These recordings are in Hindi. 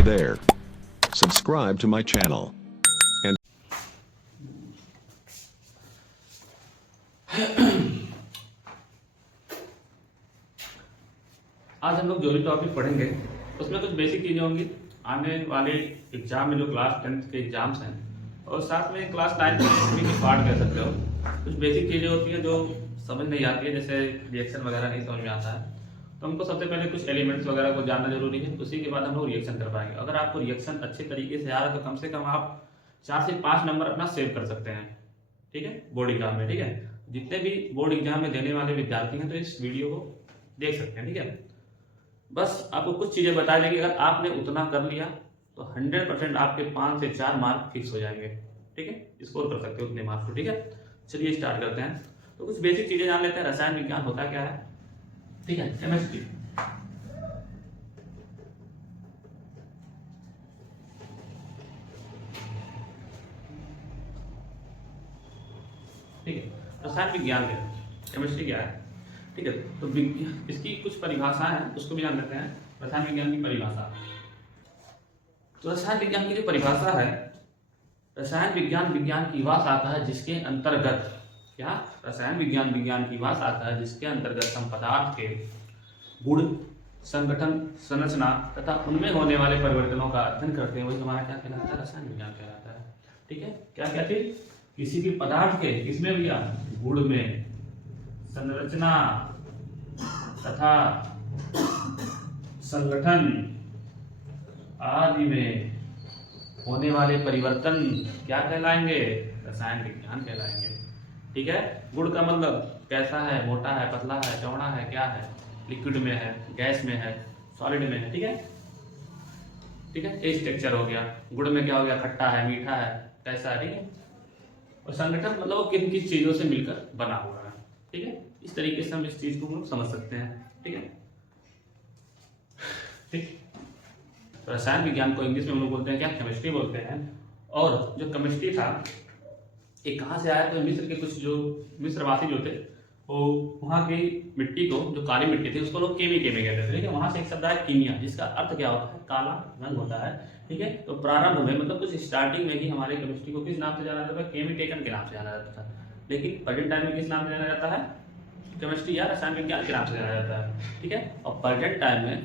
Hey there. Subscribe to my channel. And आज हम लोग जो भी टॉपिक पढ़ेंगे उसमें कुछ बेसिक चीज़ें होंगी आने वाले एग्जाम में, जो क्लास 10th के एग्जाम्स हैं और साथ में क्लास 9th में भी पार्ट कह सकते हो। कुछ बेसिक चीज़ें होती हैं जो समझ नहीं आती है, जैसे रिएक्शन वगैरह नहीं समझ में आता है, तो हमको सबसे पहले कुछ एलिमेंट्स वगैरह को जानना जरूरी है। उसी के बाद हम लोग रिएक्शन कर पाएंगे। अगर आपको रिएक्शन अच्छे तरीके से आ रहा है तो कम से कम आप 4 से 5 नंबर अपना सेव कर सकते हैं, ठीक है, बोर्ड एग्जाम में। ठीक है, जितने भी बोर्ड एग्जाम में देने वाले विद्यार्थी हैं तो इस वीडियो को देख सकते हैं। ठीक है, बस आपको कुछ चीजें बता देंगे, अगर आपने उतना कर लिया तो 100% आपके 5 से 4 मार्क फिक्स हो जाएंगे। ठीक है, स्कोर कर सकते हो उतने मार्क्स को। ठीक है, चलिए स्टार्ट करते हैं। तो कुछ बेसिक चीजें जान लेते हैं। रसायन विज्ञान होता क्या है? ठीक है, केमिस्ट्री। ठीक है, रसायन विज्ञान क्या है, केमिस्ट्री क्या है? ठीक है, तो इसकी कुछ परिभाषाएं हैं, उसको भी जान लेते हैं। रसायन विज्ञान की परिभाषा, तो रसायन विज्ञान की जो परिभाषा है, रसायन विज्ञान विज्ञान की वह शाखा है जिसके अंतर्गत, क्या, रसायन विज्ञान विज्ञान की वह शाखा है जिसके अंतर्गत हम पदार्थ के गुण, संगठन, संरचना तथा उनमें होने वाले परिवर्तनों का अध्ययन करते हैं। वही हमारा क्या कहलाता है? रसायन विज्ञान कहलाता है। ठीक है, क्या कहते हैं? किसी भी पदार्थ के किसमें भैया? गुण में, संरचना तथा संगठन आदि में होने वाले परिवर्तन क्या कहलाएंगे? रसायन विज्ञान कहलाएंगे। ठीक है, गुण का मतलब कैसा है, मोटा है, पतला है, चौड़ा है, क्या है, लिक्विड में है, गैस में है, सॉलिड में है। ठीक है, ठीक है, ये स्ट्रक्चर हो गया। गुण में क्या हो गया? खट्टा है, मीठा है, कैसा है। ठीक है, और संगठन मतलब वो किन किन चीजों से मिलकर बना हुआ है। ठीक है, इस तरीके से हम इस चीज को हम लोग समझ सकते हैं। ठीक है, ठीक, रसायन विज्ञान को इंग्लिश में हम लोग बोलते हैं क्या? केमिस्ट्री बोलते हैं। और जो केमिस्ट्री था ये कहाँ से आया? तो मिस्र के कुछ जो मिस्रवासी जो थे वो वहाँ की मिट्टी को, जो काली मिट्टी थी, उसको लोग केमी केमी कहते थे। ठीक है, वहाँ से एक शब्द आया कीमिया, जिसका अर्थ क्या होता है? काला रंग होता है। ठीक है, तो प्रारंभ में मतलब कुछ स्टार्टिंग में ही हमारे केमिस्ट्री को किस नाम से जाना जाता था? केमी टेकन के नाम से जाना जाता था। लेकिन प्रेजेंट टाइम में किस नाम से जाना जाता है? केमिस्ट्री या रसायन विज्ञान के नाम से जाना जाता है। ठीक है, और प्रेजेंट टाइम में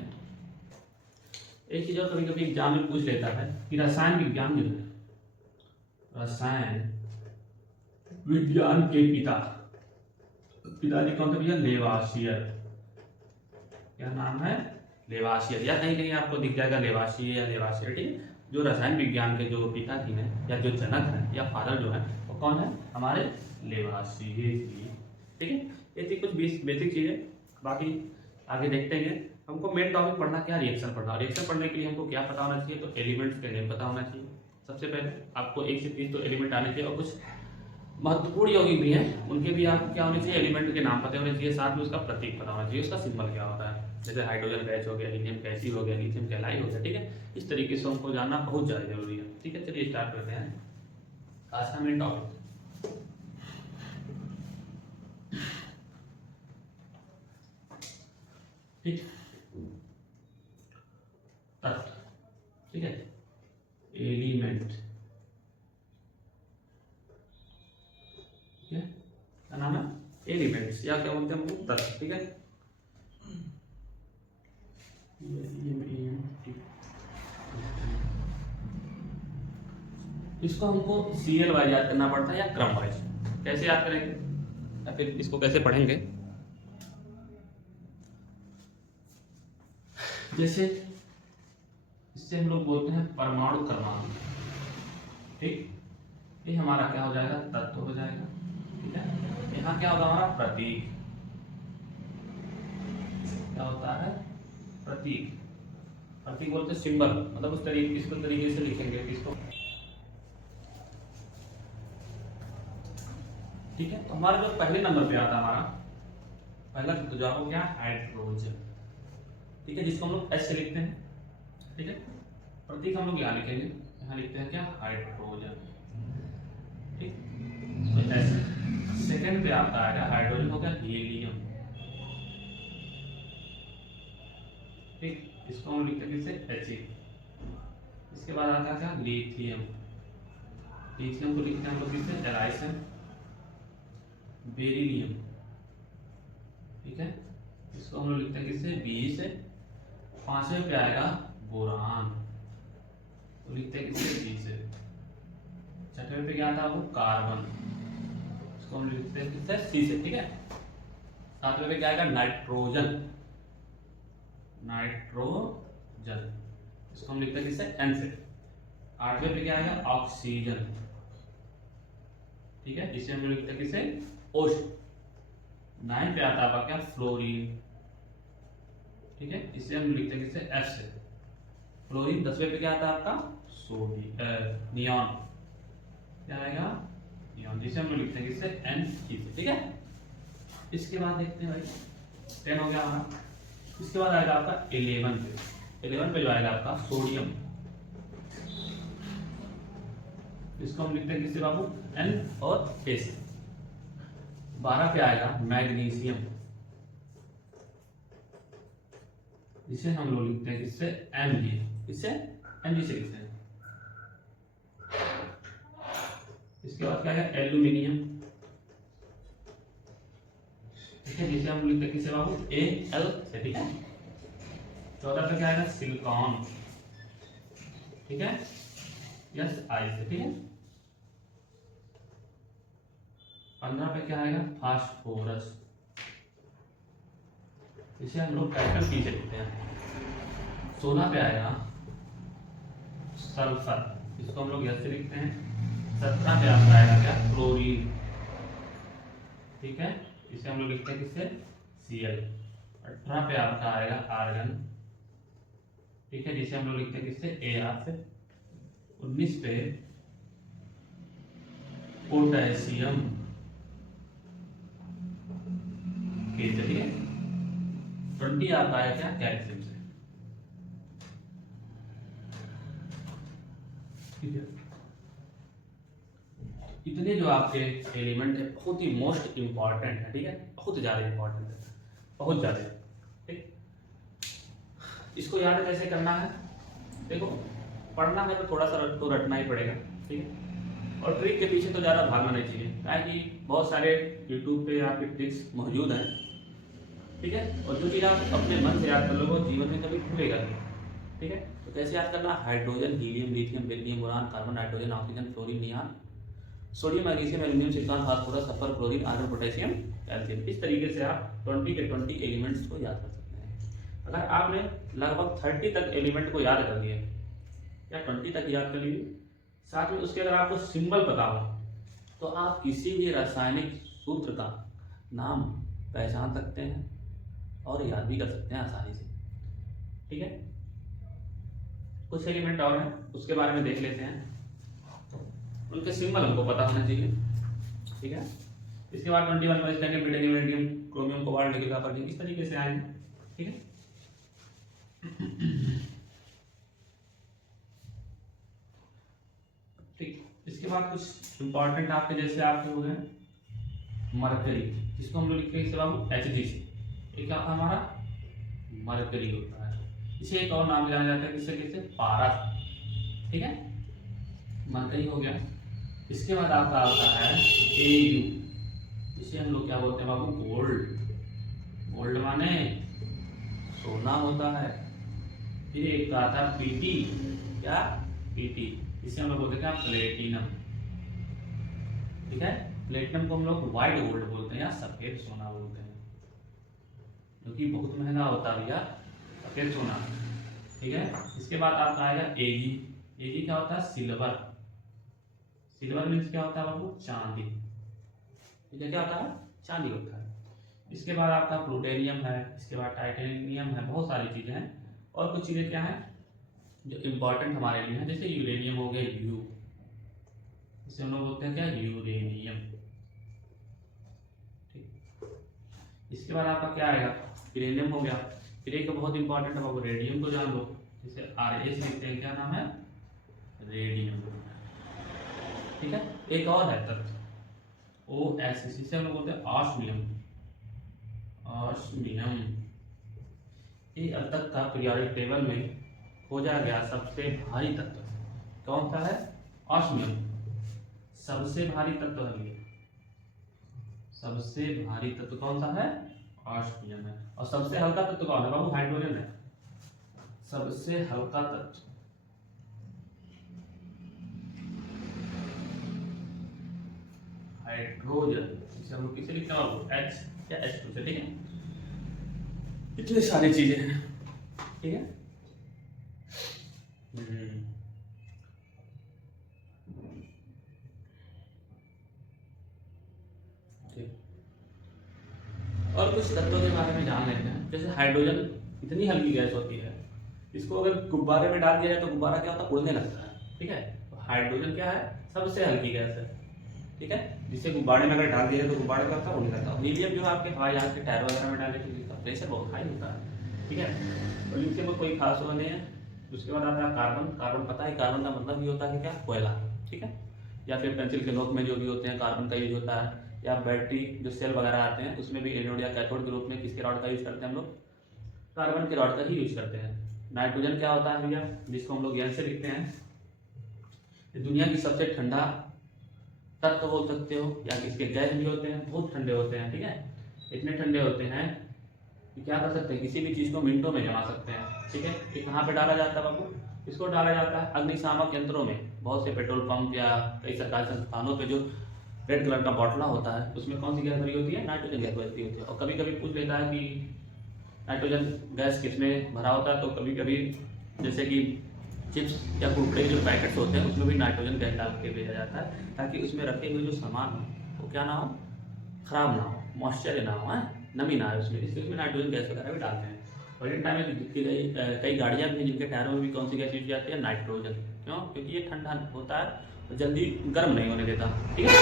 एक चीज और कभी कभी एग्जाम में पूछ लेता है कि रसायन विज्ञान जो है, रसायन विज्ञान के पिताजी कौन थे भैया? लेवाशियर। क्या नाम है? लेवाशियर। या कहीं कहीं आपको दिख जाएगा लेवाशियर या लेवाशियर। ठीक है, जो रसायन विज्ञान के जो पिताजी हैं या जो जनक हैं या फादर जो है वो कौन है? हमारे लेवाशियर जी। ठीक है, ये थी कुछ बेसिक चीजें। बाकी आगे देखते हैं। हमको मेन टॉपिक पढ़ना क्या? रिएक्शन पढ़ना। रिएक्शन पढ़ने के लिए हमको क्या पता होना चाहिए? तो एलिमेंट्स के नेम पता होना चाहिए। सबसे पहले आपको 1 से 30 तो एलिमेंट आने चाहिए, और कुछ महत्वपूर्ण यौगिक भी हैं उनके भी आपको क्या होने चाहिए? एलिमेंट के नाम पता होने चाहिए, साथ में उसका प्रतीक पता होना चाहिए, उसका सिंबल क्या होता है। जैसे हाइड्रोजन गैस हो गया, हीलियम गैसीय हो गया, लिथियम कैलाई हो गया। ठीक है, इस तरीके से हमको जानना बहुत ज़्यादा जरूरी है। ठीक है, चलिए स्टार्ट करते हैं आज का मेन टॉपिक। ठीक, तत्व। ठीक है, एलिमेंट। क्या नाम है? एलिमेंट्स, या क्या बोलते हैं हम? तत्व। ठीक है, इसको हमको सीरियल वाइज याद करना पड़ता है या क्रम वाइज। कैसे याद करेंगे या फिर इसको कैसे पढ़ेंगे? जैसे इससे हम लोग बोलते हैं परमाणु क्रमांक। ठीक, ये हमारा क्या हो जाएगा? तत्व हो जाएगा। ठीक है, यहाँ क्या होगा? हमारा प्रतीक। क्या होता है? प्रतीक। प्रतीक बोलते हैं सिंबल, मतलब उस तरीके, इसको तरीके से लिखेंगे इसको। ठीक है, तो हमारे जो पहले नंबर पे आता है हमारा पहला जो आपको क्या? हाइड्रोजन। ठीक है, जिसको हम लोग एच से लिखते हैं। ठीक है, प्रतीक हम लोग यहाँ लिखेंगे, यहाँ लिखते हैं क्या? हाइड्रोजन। ठीक, तो एच। सेकेंड पे आता है हाइड्रोजन हो गया हीलियम। ठीक, इसको हम लिखते हैं किससे? एच। इसके बाद आता है क्या, लिथियम। लिथियम को लिखते हैं हम लोग किससे, Li से। बेरिलियम, ठीक है, इसको हम लोग लिखते हैं किससे, Be से। पांचवें पे आएगा बोरान, तो लिखते हैं किससे, G से। छठवें पे क्या आता है वो, कार्बन, इसको हम लिखते हैं किससे, C से, ठीक है। सातवें पे क्या आएगा, नाइट्रोजन। नाइट्रोजन, इसको हम लिखते हैं किससे, N से। आठवें पे क्या आएगा, ऑक्सीजन, ठीक है, इसे हम लोग लिखते हैं किससे, O से। 9 पे आता है आपका क्या, फ्लोरीन, ठीक है, इसे हम लिखते हैं किससे, F से, फ्लोरीन। 10वें पे क्या आता है आपका, नियॉन, क्या आएगा, नियॉन, जिसे हम लोग लिखते हैं किससे, N से, ठीक है। इसके बाद देखते हैं भाई, 10 हो गया हमारा। इसके बाद आएगा आपका 11 पे। 11 पे जो आएगा आपका सोडियम, इसको हम लिखते हैं किससे बाबू, N और A से। 12 पे आएगा मैग्नीशियम, जिसे हम लोग लिखते हैं किससे, Mg, इससे Mg से लिखते हैं। इसके बाद क्या है, एल्यूमिनियम, ठीक है, जिसे हम लिखते हैं किससे बाबू, Al से, ठीक है। 14 पे क्या आएगा, सिलिकॉन, ठीक है, Si से, ठीक है। 15 पे क्या आएगा, फास्फोरस, इसे हम लोग कैपिटल P से लिखते हैं। 16 पे आएगा सल्फर, इसको हम लोग ऐसे लिखते हैं। 17 पे आपका आएगा क्या, क्लोरीन, ठीक है, इसे हम लोग लिखते हैं किससे, Cl। 18 पे आपका आएगा आर्गन, ठीक है, जिसे हम लोग लिखते हैं किससे, Ar से। 19 पे पोटेशियम, ठीक है। 20 आता है क्या, कैल्शियम से, ठीक है। इतने जो आपके एलिमेंट है बहुत ही मोस्ट इंपॉर्टेंट है, ठीक है, बहुत ज्यादा इंपॉर्टेंट है, बहुत ज्यादा, ठीक। इसको याद कैसे करना है, देखो पढ़ना है तो थोड़ा सा तो रटना ही पड़ेगा, ठीक है। और ट्रिक के पीछे तो ज़्यादा भागना नहीं चाहिए, ताकि बहुत सारे यूट्यूब पे आपके ट्रिक्स मौजूद हैं, ठीक है। और जो चीज़ आप अपने मन से याद कर लोगे जीवन में कभी भूलेगा नहीं, ठीक है। तो कैसे याद करना, hydrogen, helium, lithium, beryllium, boron, carbon, nitrogen, oxygen, fluorine, neon, sodium, magnesium, aluminium, silicon, phosphorus, sulphur, chlorine, iron, potassium, calcium. इस तरीके से आप 20 के 20 एलिमेंट्स को याद कर सकते हैं। अगर आपने लगभग 30 तक एलिमेंट को याद कर लिए या 20 तक याद कर लिए, साथ में उसके अगर आपको सिंबल पता हो तो आप किसी भी रासायनिक सूत्र का नाम पहचान सकते हैं और याद भी कर सकते हैं आसानी से, ठीक है। कुछ एलिमेंट और हैं, उसके बारे में देख लेते हैं। उनके सिंबल हमको पता होना चाहिए, ठीक है। इसके बाद 21 में scandium, platinum, radium, chromium, cobalt, nickel, copper, zinc, इस तरीके से आएंगे, ठीक है। ठीक, इसके बाद कुछ इंपॉर्टेंट आपके जैसे आपके हो गए मरकरी, जिसको हम लोग लिखते हैं बाबू Hg से। ये क्या था हमारा, मरकरी होता है। इसे एक और नाम जाना जाता है किससे, किससे, पारस, ठीक है, मरकरी हो गया। इसके बाद आपका आता है Au, जिसे हम लोग क्या बोलते हैं बाबू, गोल्ड। गोल्ड माने सोना होता है। फिर एक आता है Pt, क्या, Pt, जिसे हम लोग बोलते हैं प्लेटिनम, ठीक है। प्लेटिनम को हम लोग व्हाइट गोल्ड बोलते हैं या सफेद सोना बोलते हैं, जो कि बहुत महंगा होता है भैया, सफेद सोना, ठीक है। इसके बाद आपका आएगा Ag। Ag क्या होता है, सिल्वर। सिल्वर मीन्स क्या होता है बाबू, चांदी, ठीक है, क्या होता है, चांदी होता है। इसके बाद आपका प्लूटोनियम है, इसके बाद टाइटेनियम है, बहुत सारी चीजें हैं। और कुछ चीजें क्या है जो इम्पोर्टेंट हमारे लिए है, जैसे यूरेनियम हो गया, यू, इसे हम लोग बोलते हैं क्या, यूरेनियम, ठीक। इसके बाद आपका क्या आएगा, यूरेनियम हो गया। फिर एक बहुत इंपॉर्टेंट है बाबू, रेडियम को जान लो, जिसे Ra से लिखते हैं, क्या नाम है, रेडियम, ठीक है। एक और है तत्व OS, इसे हम लोग बोलते हैं ऑस्मियम। ऑस्मियम ये अब तक का पीरियोडिक टेबल में खोजा गया सबसे भारी तत्व, कौन सा है? ऑस्मियम। सबसे भारी तत्व है ये, सबसे भारी तत्व कौन सा है? ऑस्मियम है। और सबसे हल्का तत्व कौन है बाबू? हाइड्रोजन है। सबसे हल्का तत्व हाइड्रोजन, इसे हम लोग किसे लिखते हैं बाबू? H या H2 से, ठीक है। इतनी सारी चीजें हैं, ठीक है। और कुछ तत्वों के बारे में जान लेते हैं। जैसे हाइड्रोजन इतनी हल्की गैस होती है, इसको अगर गुब्बारे में डाल दिया जाए तो गुब्बारा क्या होता है? उड़ने लगता है, ठीक है। तो हाइड्रोजन क्या है? सबसे हल्की गैस है, ठीक है, जिसे गुब्बारे में अगर डाल दिया जाए तो गुब्बारे का उड़ने लगता है। हीलियम जो है आपके हवाई जहाज के टायर वगैरह में डाले तो इसका प्रेशर बहुत हाई होता है, ठीक है। और लिथियम में कोई खास वो नहीं है। उसके बाद आता है कार्बन। कार्बन पता है, कार्बन का मतलब ये होता है क्या? कोयला, ठीक है। या फिर पेंसिल के नोक में जो भी होते हैं कार्बन का यूज होता है। या बैटरी जो सेल वगैरह आते हैं उसमें भी एनोड या कैथोड के रूप में किसके रॉड का यूज करते हैं हम लोग? कार्बन के रॉड का ही यूज करते हैं। नाइट्रोजन क्या होता है भैया? जिसको हम लोग से लिखते हैं, दुनिया की सबसे ठंडा तत्व बोल सकते हो, या इसके गैस भी होते हैं, बहुत ठंडे होते हैं, ठीक है। इतने ठंडे होते हैं कि क्या कर सकते हैं? किसी भी चीज को मिनटों में जला सकते हैं, ठीक है। ये कहाँ पे डाला जाता है बाबू? इसको डाला जाता है अग्निशामक यंत्रों में। बहुत से पेट्रोल पंप या कई सरकारी संस्थानों पे जो रेड कलर का बॉटला होता है उसमें कौन सी गैस भरी होती है? नाइट्रोजन गैस भरी होती है। और कभी कभी पूछ लेता है कि नाइट्रोजन गैस किसमें भरा होता है, तो कभी कभी जैसे कि चिप्स या कुरकुरे के जो पैकेट्स होते हैं उसमें भी नाइट्रोजन गैस डाल के भेजा जाता है, ताकि उसमें रखे हुए जो सामान हो वो क्या ना हो? खराब ना हो, मॉइस्चर ना हो, नमी ना आए उसमें, इसलिए उसमें नाइट्रोजन गैस वगैरह भी डालते हैं। प्रेजेंट टाइम में कई गाड़ियाँ भी हैं जिनके टायरों में भी कौन सी गैस यूज जाती है? नाइट्रोजन। क्यों? क्योंकि ये ठंडा होता है और जल्दी गर्म नहीं होने देता, ठीक है।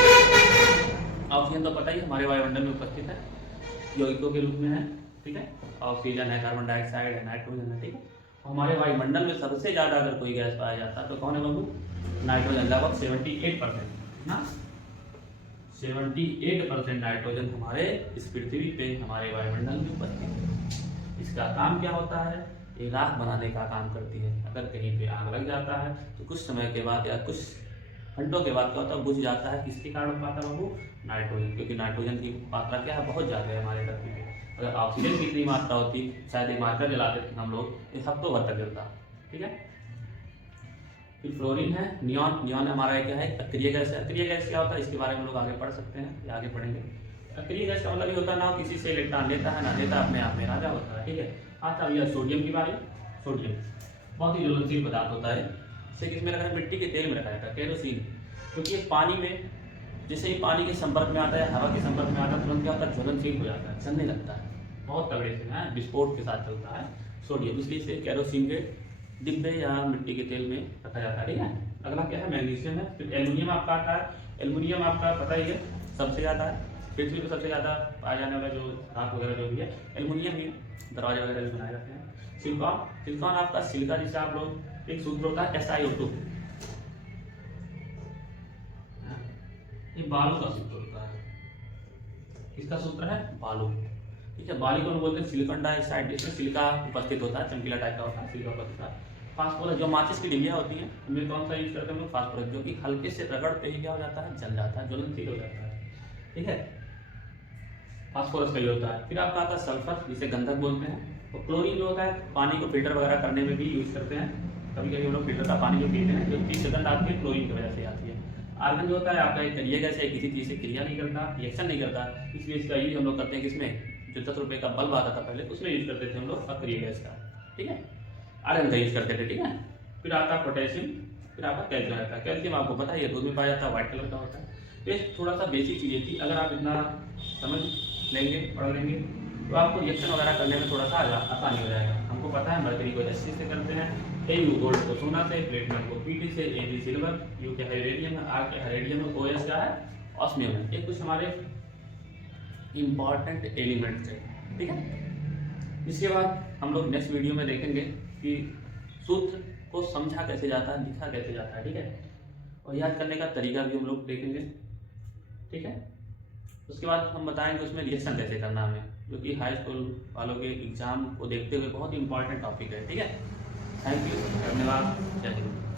ऑक्सीजन तो पता ही हमारे वायुमंडल में उपस्थित है, यौगिकों के रूप में है, ठीक है। ऑक्सीजन है, कार्बन डाइऑक्साइड है, नाइट्रोजन है, ठीक है। हमारे वायुमंडल में सबसे ज़्यादा अगर कोई गैस पाया जाता है तो कौन है बाबू? नाइट्रोजन। लगभग 78% ना, 78% नाइट्रोजन हमारे इस पृथ्वी पे हमारे वायुमंडल में उपस्थित है। इसका काम क्या होता है? ये राख बनाने का काम करती है। अगर कहीं पे आग लग जाता है तो कुछ समय के बाद या कुछ घंटों के बाद क्या होता है? बुझ जाता है। किसके कारण पाता है बाबू? नाइट्रोजन। क्योंकि नाइट्रोजन की मात्रा क्या है? बहुत ज़्यादा है हमारे धरती पे। अगर ऑक्सीजन की इतनी मात्रा होती, शायद एक मार्कर जलाते थे हम लोग, ये हफ्तों भर तक जलता, ठीक है। फिर फ्लोरीन है, नियॉन। नियॉन हमारा क्या है? अक्रिय गैस है। अक्रिय गैस क्या होता है? इसके बारे में हम लोग आगे पढ़ सकते हैं या आगे पढ़ेंगे। अक्रिय गैस का मतलब ये होता है ना किसी से इलेक्ट्रॉन लेता है ना लेता, अपने आप में राजा होता है, ठीक है। आता भैया सोडियम की बारी। सोडियम बहुत ही ज्वलनशील पदार्थ होता है। इसे किस में रखा है? मिट्टी के तेल में रखा जाता है, केरोसिन। क्योंकि ये पानी में जैसे ही पानी के संपर्क में आता है, हवा के संपर्क में आता है, तुरंत क्या होता है? ज्वलनशील हो जाता है, जलने लगता है, बहुत तगड़े से है, विस्फोट के साथ चलता है सोडियम। इसलिए इसे केरोसिन के डिब्बे या मिट्टी के तेल में रखा जाता है, ठीक है। अगला क्या है? मैग्नीशियम है। फिर एल्युमिनियम आपका आता है। एल्युमिनियम आपका पता ही है सबसे ज़्यादा है पृथ्वी पर, सबसे ज़्यादा पाया जाने वाला जो धातु वगैरह जो भी है एल्युमिनियम ही। दरवाजे वगैरह भी बनाए जाते हैं। सिलिकॉन। सिलिकॉन आपका सिलिका, जिसे आप लोग एक सूत्र होता है SiO2, ये बालू का सूत्र होता है। किसका सूत्र है? बालू, ठीक है। बालू को हम बोलते हैं सिलिकॉन डाइऑक्साइड, जिसमें सिलिका उपस्थित होता है, चमकीला टाइप का होता है, सिलिका उपस्थित होता है। फास्फोरस, जो माचिस की डिबिया होती है उनमें कौन सा यूज करते हैं हम लोग? फास्फोरस, जो कि हल्के से रगड़ते ही क्या हो जाता है? जल जाता है, ज्वलनशील हो जाता है, ठीक है। फास्फोरस का यूज होता है। फिर आपका आता है सल्फर, जिसे गंधक बोलते हैं। और क्लोरीन जो होता है पानी को फिल्टर वगैरह करने में भी यूज करते हैं। कभी कभी हम लोग फिल्टर का पानी जो पीते हैं, जो 30 सेकंड आती है, क्लोरीन की वजह से आती है। आर्गन जो होता है आपका एक करिए गैस है, किसी चीज़ से क्रिया नहीं करता, रिएक्शन नहीं करता, इसलिए इसका यूज हम लोग करते हैं किसमें? जो 10 रुपये का बल्ब आता था पहले, उसमें यूज करते थे हम लोग अक्रिय गैस का, ठीक है। आर्गन का यूज करते थे, ठीक है। फिर आता है पोटेशियम। फिर आपका कैल्शियम आता है। कैल्शियम आपको पता है दूध में पाया जाता है, व्हाइट कलर का होता है। तो ये थोड़ा सा बेसिक चीज़ें थी। अगर आप इतना समझ लेंगे, पढ़ लेंगे, तो आपको रिएक्शन वगैरह करने में थोड़ा सा आसानी हो जाएगा। हमको पता है मर्करी को एससी से करते हैं, AU गोल्ड को सोना से, प्लेटिनम को पीटी से, AB सिल्वर, U के हाइड्रोनियम है, R के हाइड्रोनियम है, OS क्या है? ऑस्मियम है। ये कुछ हमारे इंपॉर्टेंट एलिमेंट्स हैं, ठीक है। इसके बाद हम लोग नेक्स्ट वीडियो में देखेंगे कि सूत्र को समझा कैसे जाता है, लिखा कैसे जाता है, ठीक है। और याद करने का तरीका भी हम लोग देखेंगे, ठीक है। उसके बाद हम बताएंगे उसमें रिएक्शन कैसे करना हमें, जो कि हाई स्कूल वालों के एग्जाम को देखते हुए बहुत ही इंपॉर्टेंट टॉपिक है, ठीक है। थैंक यू, धन्यवाद, जय हिंद।